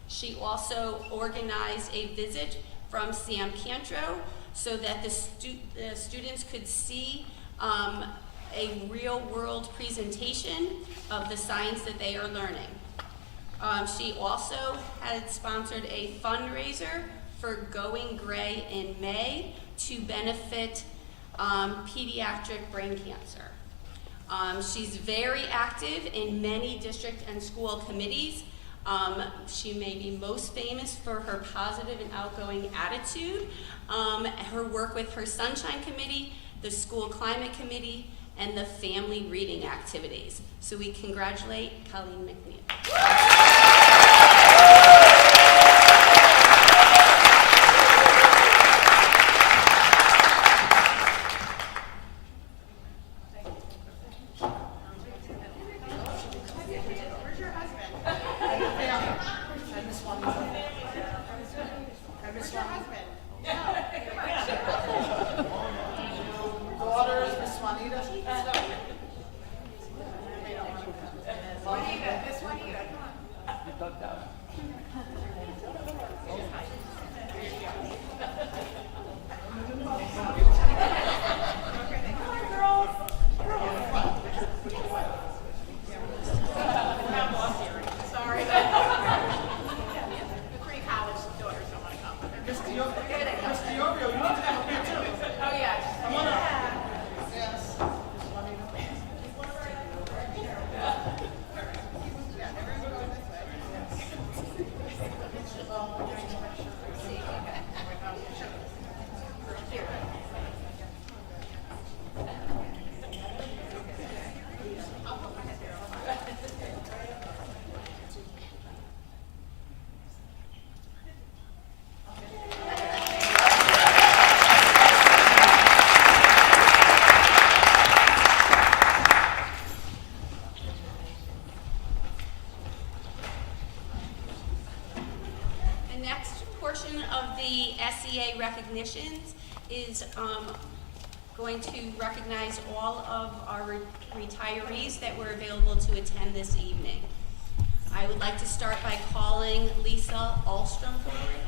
She also organized a visit from Sam Cantro so that the students could see a real-world presentation of the science that they are learning. She also had sponsored a fundraiser for Going Gray in May to benefit pediatric brain cancer. She's very active in many district and school committees. She may be most famous for her positive and outgoing attitude, her work with her Sunshine Committee, the School Climate Committee, and the family reading activities. So we congratulate Colleen McNeil. Sorry. Admissions is going to recognize all of our retirees that were available to attend this evening. I would like to start by calling Lisa Ahlstrom forward.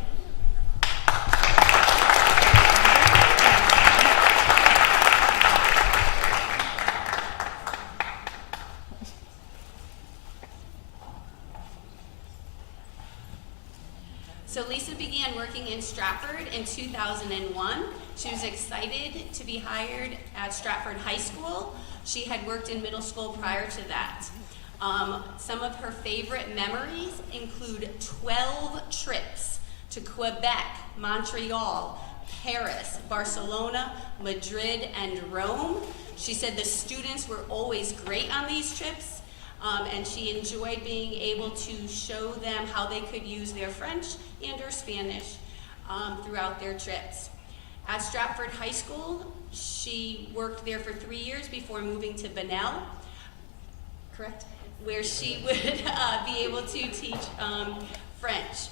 So Lisa began working in Stratford in 2001. She was excited to be hired at Stratford High School. She had worked in middle school prior to that. Some of her favorite memories include 12 trips to Quebec, Montreal, Paris, Barcelona, Madrid, and Rome. She said the students were always great on these trips. And she enjoyed being able to show them how they could use their French and or Spanish throughout their trips. At Stratford High School, she worked there for 3 years before moving to Bunnell, correct? Where she would be able to teach French.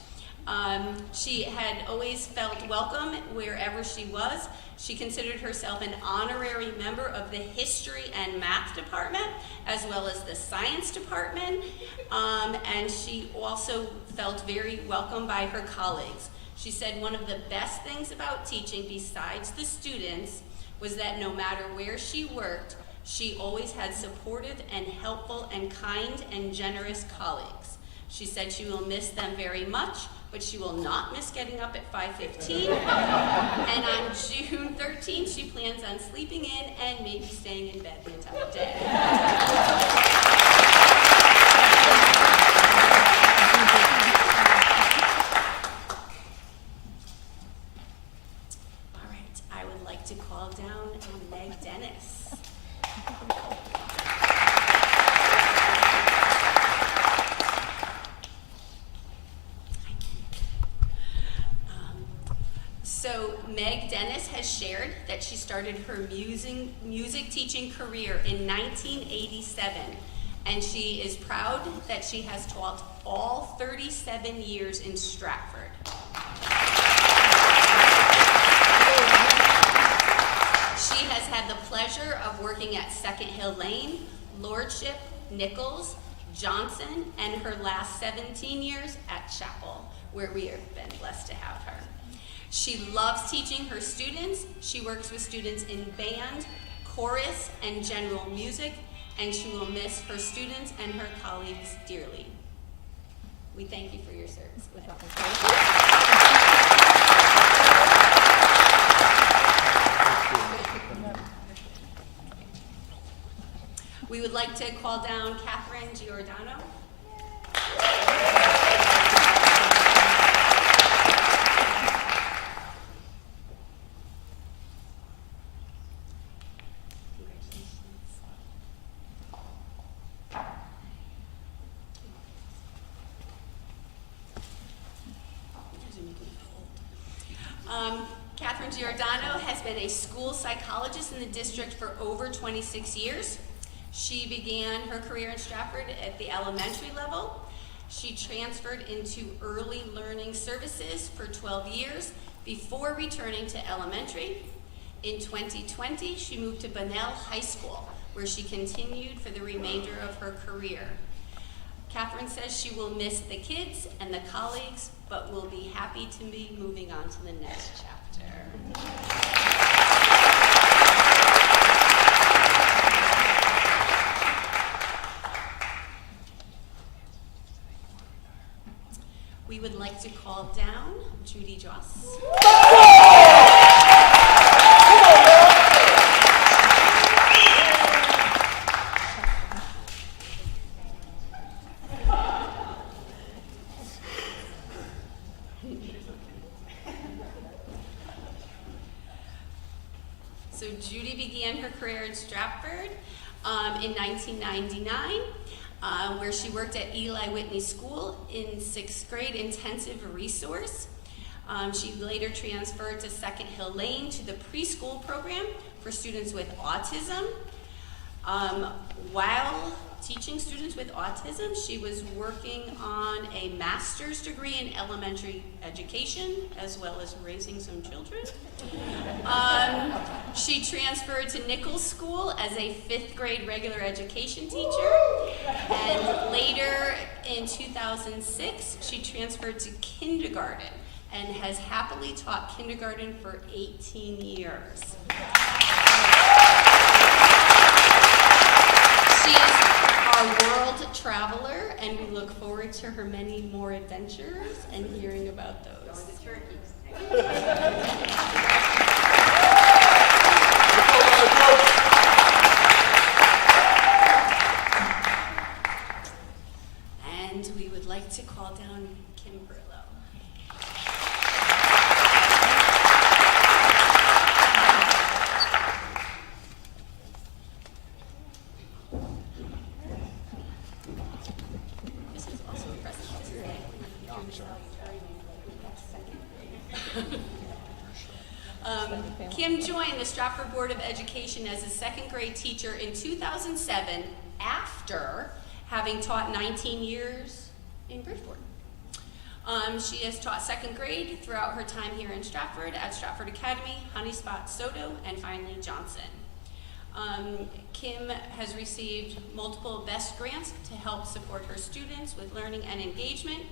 She had always felt welcome wherever she was. She considered herself an honorary member of the history and math department, as well as the science department, and she also felt very welcome by her colleagues. She said one of the best things about teaching, besides the students, was that no matter where she worked, she always had supportive and helpful and kind and generous colleagues. She said she will miss them very much, but she will not miss getting up at 5:15. And on June 13th, she plans on sleeping in and maybe staying in bed the entire day. All right, I would like to call down Meg Dennis. So Meg Dennis has shared that she started her music teaching career in 1987, and she is proud that she has taught all 37 years in Stratford. She has had the pleasure of working at Second Hill Lane, Lordship, Nichols, Johnson, and her last 17 years at Chapel, where we have been blessed to have her. She loves teaching her students. She works with students in band, chorus, and general music, and she will miss her students and her colleagues dearly. We thank you for your service. We would like to call down Catherine Giordano. Catherine Giordano has been a school psychologist in the district for over 26 years. She began her career in Stratford at the elementary level. She transferred into early learning services for 12 years before returning to elementary. In 2020, she moved to Bunnell High School, where she continued for the remainder of her career. Catherine says she will miss the kids and the colleagues, but will be happy to be moving on to the next chapter. We would like to call down Judy Joss. So Judy began her career in Stratford in 1999, where she worked at Eli Whitney School in 6th grade intensive resource. She later transferred to Second Hill Lane to the preschool program for students with autism. While teaching students with autism. She was working on a master's degree in elementary education, as well as raising some children. She transferred to Nichols School as a 5th grade regular education teacher, and later in 2006, she transferred to kindergarten and has happily taught kindergarten for 18 years. She is our world traveler, and we look forward to her many more adventures and hearing about those. And we would like to call down Kim Burlow. This is also a present. This is Kim joined the Stratford Board of Education as a 2nd grade teacher in 2007 after having taught 19 years in Bridgeport. She has taught 2nd grade throughout her time here in Stratford at Stratford Academy, Honey Spot, Soto, and finally Johnson. Kim has received multiple BEST grants to help support her students with learning and engagement.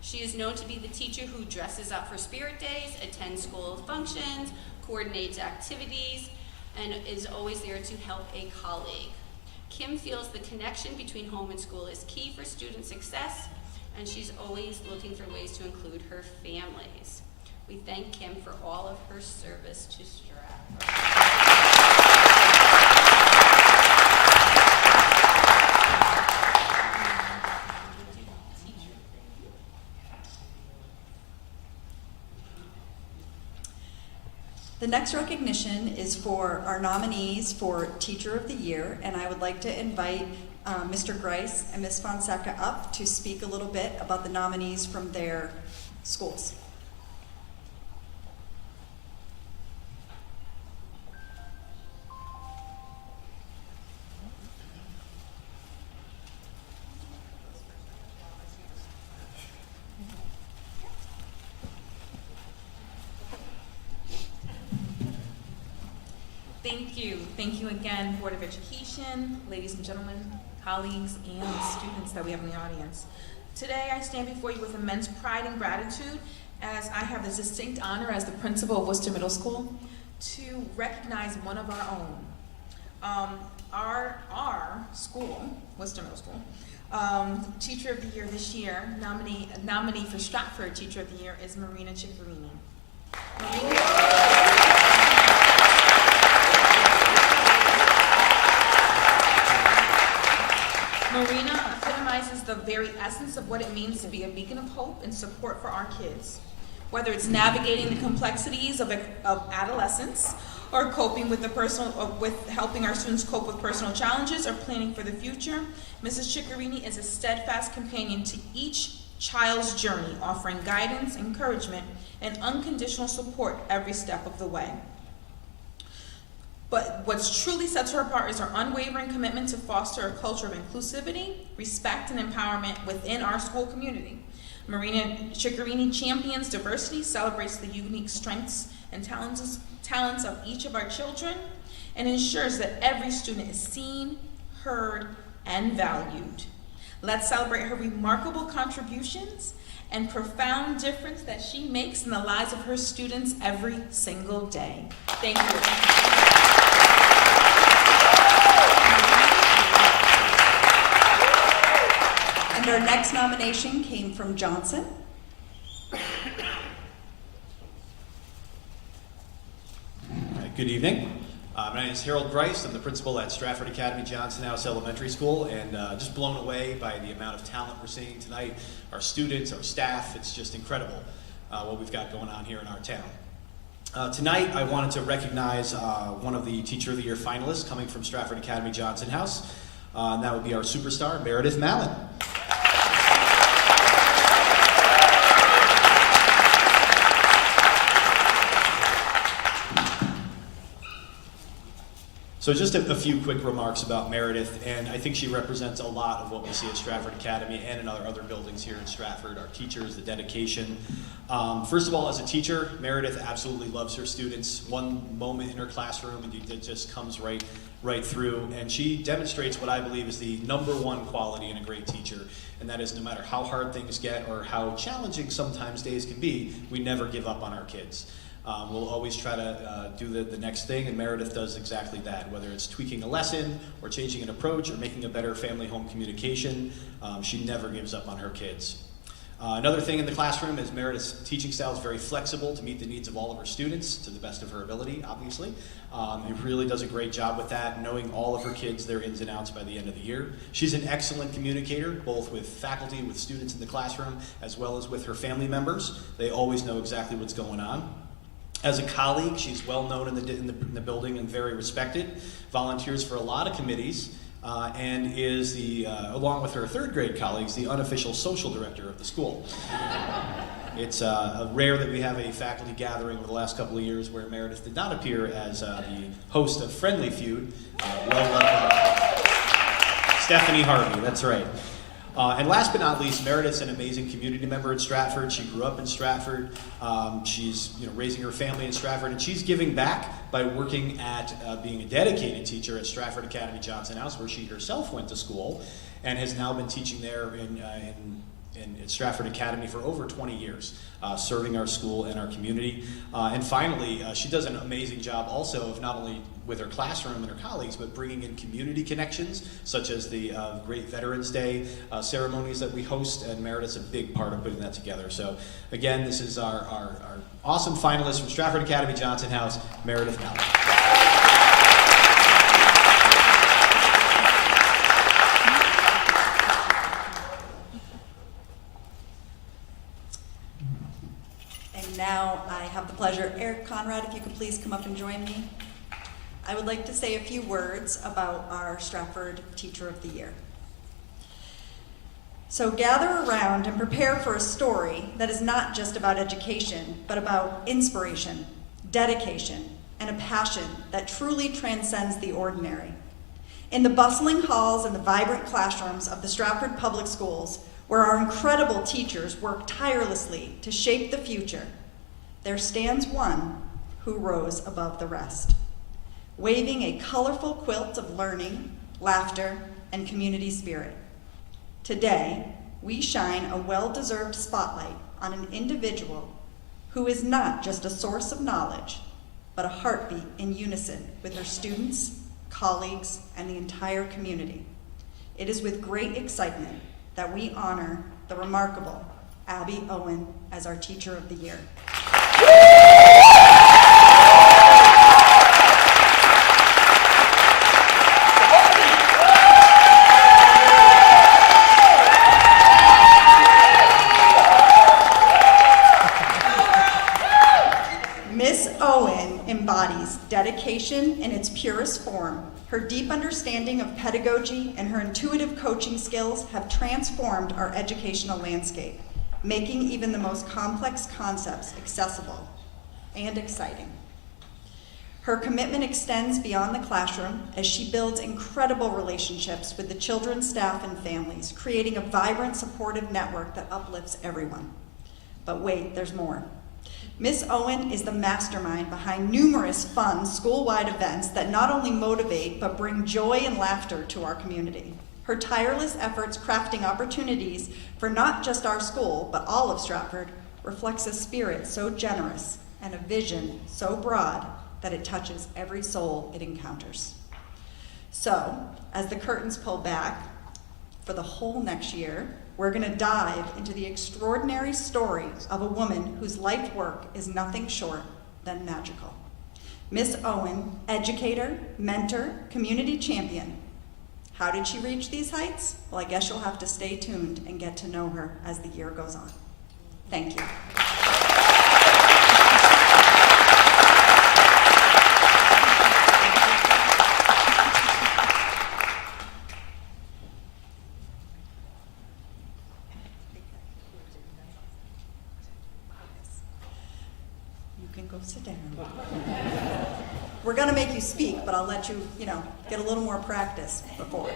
She is known to be the teacher who dresses up for Spirit Days, attends school functions, coordinates activities, and is always there to help a colleague. Kim feels the connection between home and school is key for student success, and she's always looking for ways to include her families. We thank Kim for all of her service to Stratford. The next recognition is for our nominees for Teacher of the Year, and I would like to invite Mr. Grice and Ms. Fonseca up to speak a little bit about the nominees from their schools. Thank you again, Board of Education, ladies and gentlemen, colleagues, and students that we have in the audience. Today, I stand before you with immense pride and gratitude as I have the distinct honor as the principal of Worcester Middle School to recognize one of our own. Our school, Worcester Middle School, Teacher of the Year this year, nominee for Stratford Teacher of the Year is Marina Ciccarini. Marina epitomizes the very essence of what it means to be a beacon of hope and support for our kids. Whether it's navigating the complexities of adolescence, or coping with helping our students cope with personal challenges, or planning for the future, Mrs. Ciccarini is a steadfast companion to each child's journey, offering guidance, encouragement, and unconditional support every step of the way. But what truly sets her apart is her unwavering commitment to foster a culture of inclusivity, respect, and empowerment within our school community. Marina Ciccarini champions diversity, celebrates the unique strengths and talents of each of our children, and ensures that every student is seen, heard, and valued. Let's celebrate her remarkable contributions and profound difference that she makes in the lives of her students every single day. Thank you. And our next nomination came from Johnson. Good evening. My name is Harold Grice. I'm the principal at Stratford Academy Johnson House Elementary School, and just blown away by the amount of talent we're seeing tonight. Our students, our staff, it's just incredible what we've got going on here in our town. Tonight, I wanted to recognize one of the Teacher of the Year finalists coming from Stratford Academy Johnson House, and that would be our superstar, Meredith Mallon. So just a few quick remarks about Meredith, and I think she represents a lot of what we see at Stratford Academy and in other buildings here in Stratford, our teachers, the dedication. First of all, as a teacher, Meredith absolutely loves her students. One moment in her classroom and it just comes right through, and she demonstrates what I believe is the #1 quality in a great teacher, and that is no matter how hard things get or how challenging sometimes days can be, we never give up on our kids. We'll always try to do the next thing, and Meredith does exactly that, whether it's tweaking a lesson or changing an approach or making a better family-home communication. She never gives up on her kids. Another thing in the classroom is Meredith's teaching style is very flexible to meet the needs of all of her students to the best of her ability, obviously. It really does a great job with that, knowing all of her kids, their ins and outs by the end of the year. She's an excellent communicator, both with faculty, with students in the classroom, as well as with her family members. They always know exactly what's going on. As a colleague, she's well known in the building and very respected, volunteers for a lot of committees, and is, along with her third grade colleagues, the unofficial social director of the school. It's rare that we have a faculty gathering over the last couple of years where Meredith did not appear as the host of Friendly Feud. Welcome, Stephanie Harvey, that's right. And last but not least, Meredith's an amazing community member at Stratford. She grew up in Stratford. She's raising her family in Stratford, and she's giving back by working at being a dedicated teacher at Stratford Academy Johnson House, where she herself went to school, and has now been teaching there at Stratford Academy for over 20 years, serving our school and our community. And finally, she does an amazing job also of not only with her classroom and her colleagues, but bringing in community connections, such as the great Veterans Day ceremonies that we host, and Meredith's a big part of putting that together. So again, this is our awesome finalist from Stratford Academy Johnson House, Meredith Mallett. Now I have the pleasure, Eric Conrad, if you could please come up and join me. I would like to say a few words about our Stratford Teacher of the Year. So gather around and prepare for a story that is not just about education, but about inspiration, dedication, and a passion that truly transcends the ordinary. In the bustling halls and the vibrant classrooms of the Stratford Public Schools, where our incredible teachers work tirelessly to shape the future, there stands one who rose above the rest, waving a colorful quilt of learning, laughter, and community spirit. Today, we shine a well-deserved spotlight on an individual who is not just a source of knowledge, but a heartbeat in unison with her students, colleagues, and the entire community. It is with great excitement that we honor the remarkable Abby Owen as our Teacher of the Year. Miss Owen embodies dedication in its purest form. Her deep understanding of pedagogy and her intuitive coaching skills have transformed our educational landscape, making even the most complex concepts accessible and exciting. Her commitment extends beyond the classroom as she builds incredible relationships with the children, staff, and families, creating a vibrant, supportive network that uplifts everyone. But wait, there's more. Miss Owen is the mastermind behind numerous fun school-wide events that not only motivate but bring joy and laughter to our community. Her tireless efforts crafting opportunities for not just our school, but all of Stratford, reflects a spirit so generous and a vision so broad that it touches every soul it encounters. So, as the curtains pull back for the whole next year, we're going to dive into the extraordinary story of a woman whose life work is nothing short than magical. Miss Owen, educator, mentor, community champion. How did she reach these heights? Well, I guess you'll have to stay tuned and get to know her as the year goes on. Thank you. You can go sit down. We're gonna make you speak, but I'll let you, get a little more practice before.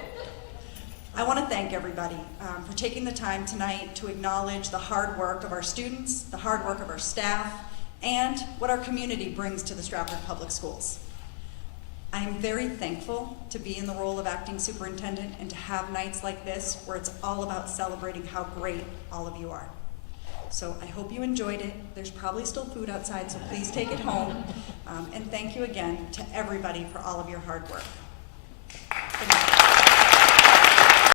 I want to thank everybody for taking the time tonight to acknowledge the hard work of our students, the hard work of our staff, and what our community brings to the Stratford Public Schools. I am very thankful to be in the role of acting superintendent and to have nights like this where it's all about celebrating how great all of you are. So I hope you enjoyed it. There's probably still food outside, so please take it home. And thank you again to everybody for all of your hard work. Good night.